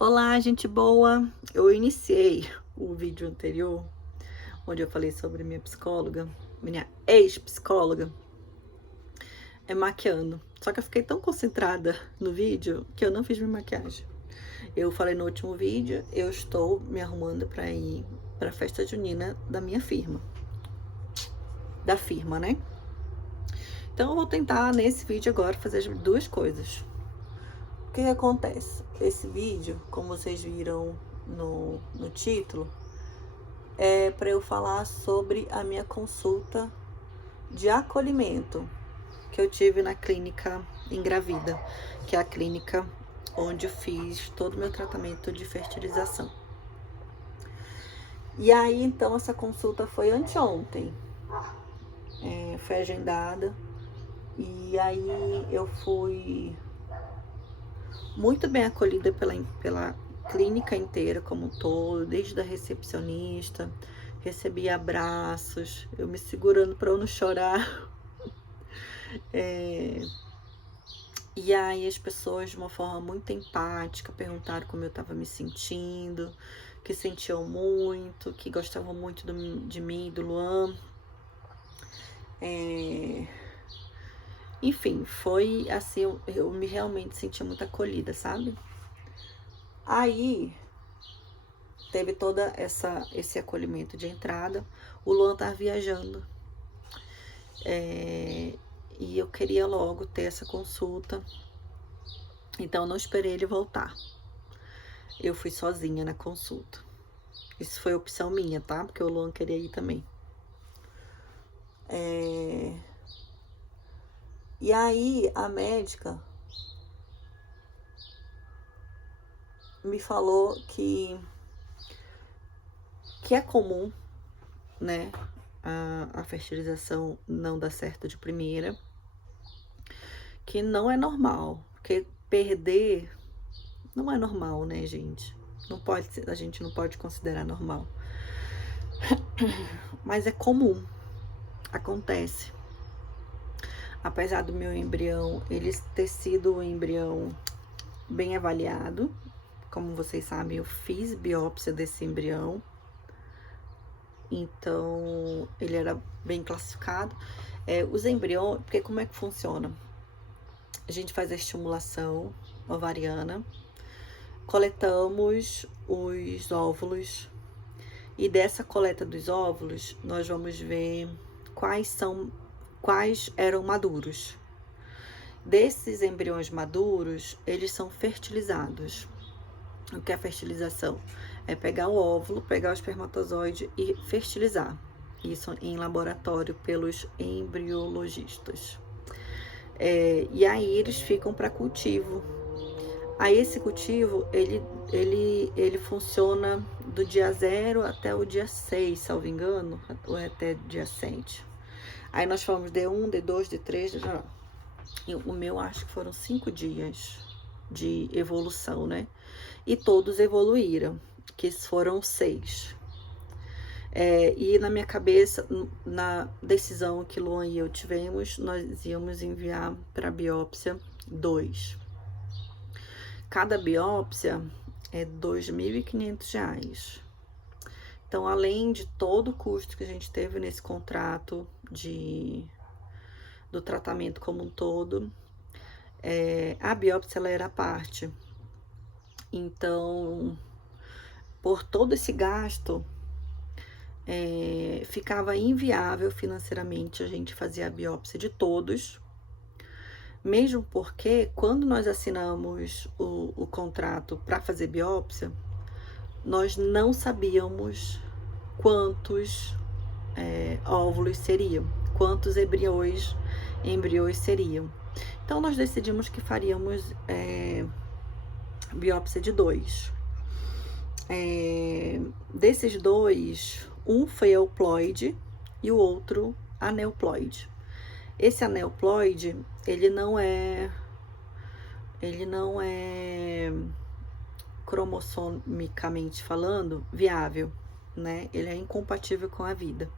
Olá, gente boa! Eu iniciei o vídeo anterior, onde eu falei sobre minha psicóloga, minha ex-psicóloga, maquiando. Só que eu fiquei tão concentrada no vídeo que eu não fiz minha maquiagem. Eu falei no último vídeo, eu estou me arrumando para ir para a festa junina da minha firma. Da firma, né? Então eu vou tentar nesse vídeo agora fazer as duas coisas. O que acontece? Esse vídeo, como vocês viram no título, é para eu falar sobre a minha consulta de acolhimento que eu tive na clínica Engravida, que é a clínica onde eu fiz todo o meu tratamento de fertilização. E aí, então, essa consulta foi anteontem, foi agendada, e aí eu fui muito bem acolhida pela clínica inteira como um todo, desde a recepcionista, recebi abraços, eu me segurando para eu não chorar. E aí as pessoas, de uma forma muito empática, perguntaram como eu estava me sentindo, que sentiam muito, que gostavam muito de mim, do Luan. Enfim, foi assim, eu me realmente senti muito acolhida, sabe? Aí teve toda esse acolhimento de entrada. O Luan tá viajando. E eu queria logo ter essa consulta. Então eu não esperei ele voltar. Eu fui sozinha na consulta. Isso foi opção minha, tá? Porque o Luan queria ir também. E aí a médica me falou que é comum, né? A fertilização não dá certo de primeira. Que não é normal. Porque perder não é normal, né, gente? Não pode, a gente não pode considerar normal. Mas é comum. Acontece. Apesar do meu embrião, ele ter sido um embrião bem avaliado. Como vocês sabem, eu fiz biópsia desse embrião. Então, ele era bem classificado. Os embriões, porque como é que funciona? A gente faz a estimulação ovariana, coletamos os óvulos, e dessa coleta dos óvulos, nós vamos ver quais eram maduros. Desses embriões maduros, eles são fertilizados. O que é fertilização? É pegar o óvulo, pegar o espermatozoide e fertilizar. Isso em laboratório pelos embriologistas. E aí eles ficam para cultivo. Aí esse cultivo, ele funciona do dia 0 até o dia 6, salvo engano, ou até dia 7. Aí nós falamos D1, D2, D3, D4. E o meu acho que foram 5 dias de evolução, né? E todos evoluíram, que foram 6. E na minha cabeça, na decisão que Luan e eu tivemos, nós íamos enviar para biópsia 2. Cada biópsia é R$ 2.500. Então, além de todo o custo que a gente teve nesse contrato do tratamento como um todo, a biópsia ela era à parte. Então, por todo esse gasto, ficava inviável financeiramente a gente fazer a biópsia de todos, mesmo porque quando nós assinamos o contrato para fazer biópsia, nós não sabíamos quantos óvulos seriam, quantos embriões seriam. Então nós decidimos que faríamos biópsia de 2. Desses 2, um foi euploide e o outro aneuploide. Esse aneuploide, ele não é cromossomicamente falando viável, né? Ele é incompatível com a vida.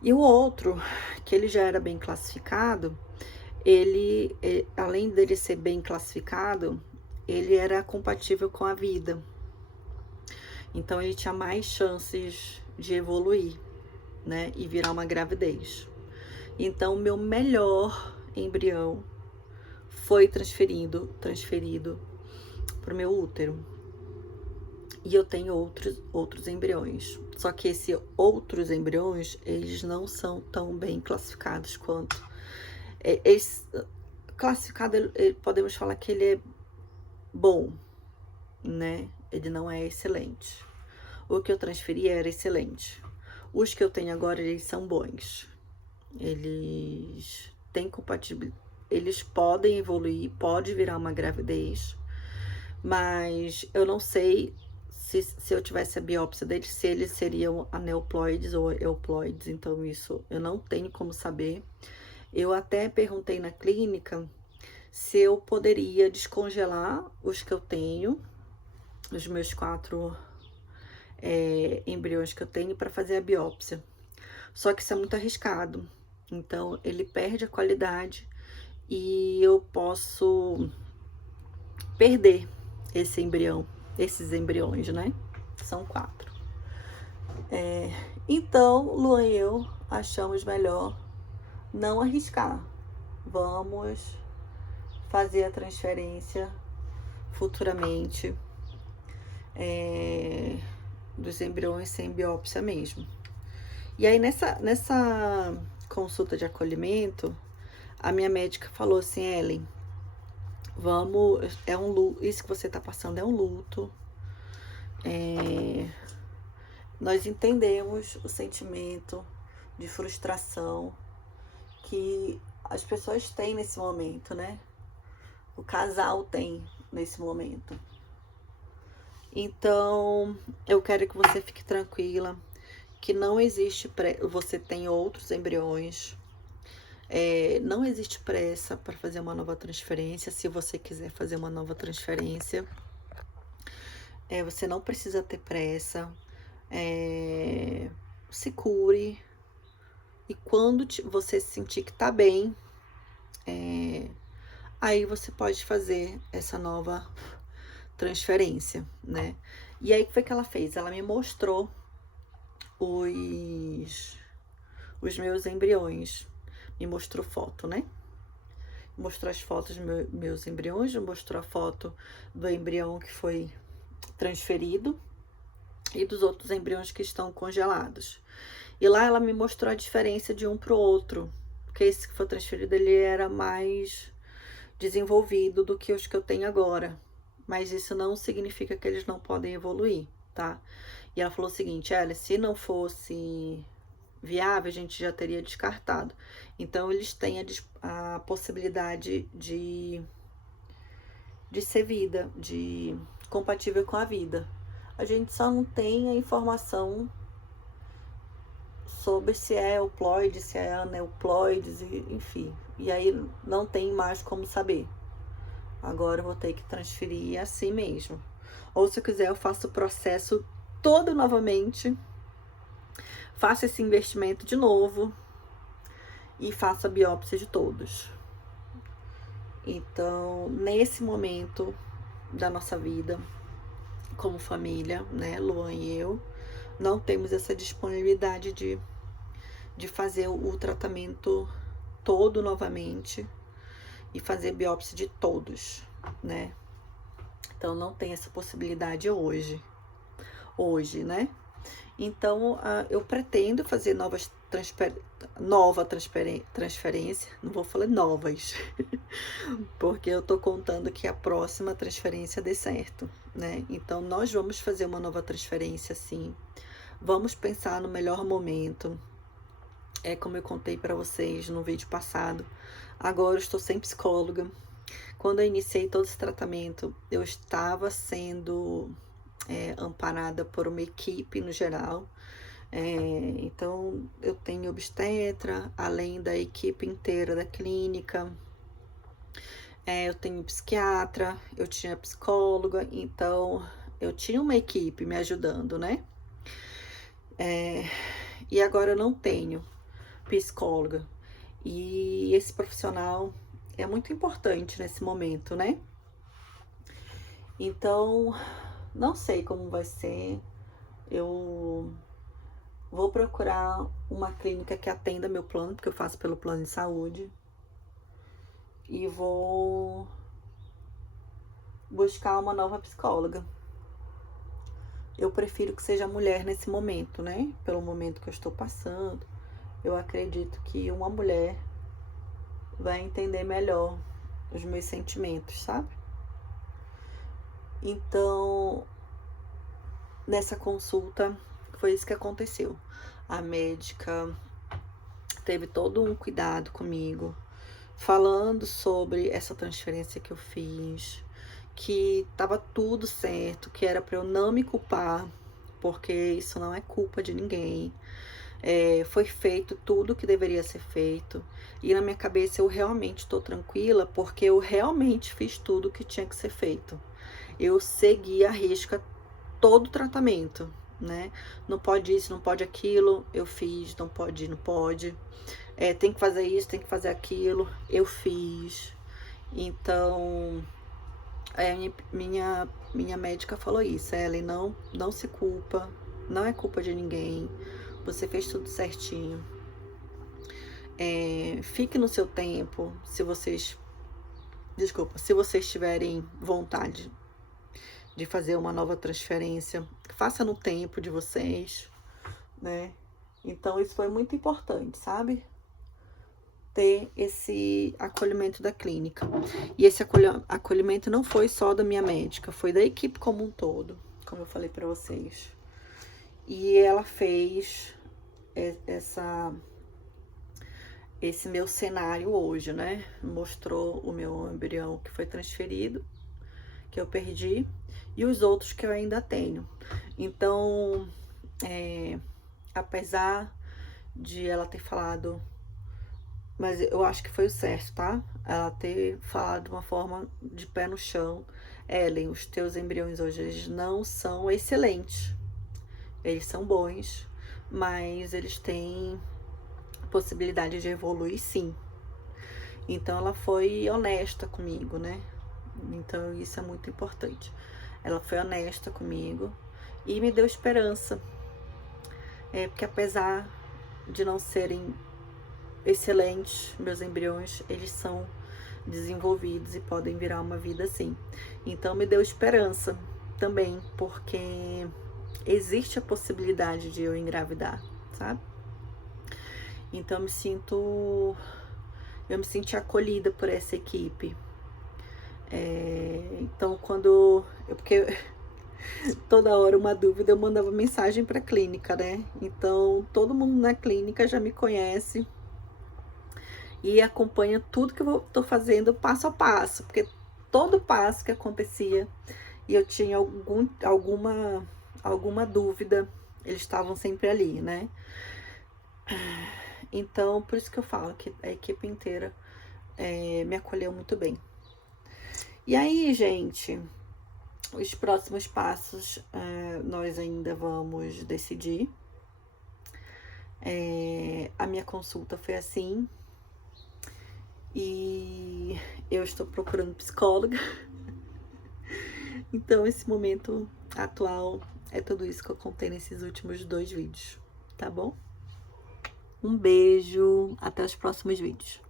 E o outro, que ele já era bem classificado, além dele ser bem classificado, ele era compatível com a vida. Então, ele tinha mais chances de evoluir, né? E virar uma gravidez. Então, o meu melhor embrião foi transferido para o meu útero. E eu tenho outros embriões. Só que esses outros embriões, eles não são tão bem classificados quanto. Classificado, podemos falar que ele é bom, né? Ele não é excelente. O que eu transferi era excelente. Os que eu tenho agora, eles são bons. Eles têm compatibilidade. Eles podem evoluir, pode virar uma gravidez. Mas eu não sei se eu tivesse a biópsia deles, se eles seriam aneuploides ou euploides. Então, isso eu não tenho como saber. Eu até perguntei na clínica se eu poderia descongelar os que eu tenho, os meus 4 embriões que eu tenho, para fazer a biópsia. Só que isso é muito arriscado. Então, ele perde a qualidade e eu posso perder esse embrião, esses embriões, né? São 4. Então, Luan e eu achamos melhor não arriscar. Vamos fazer a transferência futuramente dos embriões sem biópsia mesmo. E aí, nessa consulta de acolhimento, a minha médica falou assim: Ellen, é um luto, isso que você tá passando é um luto. Nós entendemos o sentimento de frustração que as pessoas têm nesse momento, né? O casal tem nesse momento. Então, eu quero que você fique tranquila, que não existe você tem outros embriões. Não existe pressa para fazer uma nova transferência. Se você quiser fazer uma nova transferência, você não precisa ter pressa. Se cure. E quando você sentir que tá bem, aí você pode fazer essa nova transferência, né? E aí, o que foi que ela fez? Ela me mostrou os meus embriões. Me mostrou foto, né? Mostrou as fotos dos meus embriões, mostrou a foto do embrião que foi transferido e dos outros embriões que estão congelados. E lá ela me mostrou a diferença de um para o outro, porque esse que foi transferido, ele era mais desenvolvido do que os que eu tenho agora. Mas isso não significa que eles não podem evoluir, tá? E ela falou o seguinte: se não fosse viável, a gente já teria descartado. Então, eles têm a possibilidade de ser vida, de compatível com a vida. A gente só não tem a informação sobre se é euploide, se é aneuploides, enfim. E aí não tem mais como saber. Agora eu vou ter que transferir assim mesmo. Ou se eu quiser, eu faço o processo todo novamente, faço esse investimento de novo e faço a biópsia de todos. Então, nesse momento da nossa vida, como família, né, Luan e eu, não temos essa disponibilidade de fazer o tratamento todo novamente e fazer biópsia de todos, né? Então, não tem essa possibilidade hoje, né? Então, eu pretendo fazer nova transferência, não vou falar novas, porque eu tô contando que a próxima transferência dê certo, né? Então, nós vamos fazer uma nova transferência, sim. Vamos pensar no melhor momento. Como eu contei para vocês no vídeo passado, agora eu estou sem psicóloga. Quando eu iniciei todo esse tratamento, eu estava sendo amparada por uma equipe no geral. Então, eu tenho obstetra, além da equipe inteira da clínica. Eu tenho psiquiatra, eu tinha psicóloga, então eu tinha uma equipe me ajudando, né? E agora eu não tenho psicóloga. E esse profissional é muito importante nesse momento, né? Então, não sei como vai ser. Eu vou procurar uma clínica que atenda meu plano, porque eu faço pelo plano de saúde. E vou buscar uma nova psicóloga. Eu prefiro que seja mulher nesse momento, né? Pelo momento que eu estou passando. Eu acredito que uma mulher vai entender melhor os meus sentimentos, sabe? Então, nessa consulta, foi isso que aconteceu. A médica teve todo um cuidado comigo, falando sobre essa transferência que eu fiz, que tava tudo certo, que era para eu não me culpar, porque isso não é culpa de ninguém. Foi feito tudo que deveria ser feito. E na minha cabeça eu realmente estou tranquila, porque eu realmente fiz tudo que tinha que ser feito. Eu segui à risca todo o tratamento, né? Não pode isso, não pode aquilo, eu fiz, não pode, não pode. Tem que fazer isso, tem que fazer aquilo, eu fiz. Então, minha médica falou isso, Ellen, não se culpa, não é culpa de ninguém, você fez tudo certinho. Fique no seu tempo, se vocês tiverem vontade de fazer uma nova transferência, faça no tempo de vocês, né? Então, isso foi muito importante, sabe? Ter esse acolhimento da clínica. E esse acolhimento não foi só da minha médica, foi da equipe como um todo, como eu falei para vocês. E ela fez esse meu cenário hoje, né? Mostrou o meu embrião que foi transferido, que eu perdi, e os outros que eu ainda tenho. Então, apesar de ela ter falado, mas eu acho que foi o certo, tá? Ela ter falado de uma forma de pé no chão. Ellen, os teus embriões hoje, eles não são excelentes. Eles são bons, mas eles têm possibilidade de evoluir, sim. Então, ela foi honesta comigo, né? Então, isso é muito importante. Ela foi honesta comigo e me deu esperança. Porque apesar de não serem excelentes, meus embriões, eles são desenvolvidos e podem virar uma vida assim. Então, me deu esperança também, porque existe a possibilidade de eu engravidar, sabe? Então, eu me senti acolhida por essa equipe. Então, porque toda hora uma dúvida eu mandava mensagem para a clínica, né? Então, todo mundo na clínica já me conhece e acompanha tudo que eu tô fazendo passo a passo, porque todo passo que acontecia e eu tinha alguma dúvida, eles estavam sempre ali, né? Então, por isso que eu falo que a equipe inteira me acolheu muito bem. E aí, gente, os próximos passos nós ainda vamos decidir. A minha consulta foi assim. E eu estou procurando psicóloga. Então, esse momento atual é tudo isso que eu contei nesses últimos 2 vídeos, tá bom? Um beijo, até os próximos vídeos.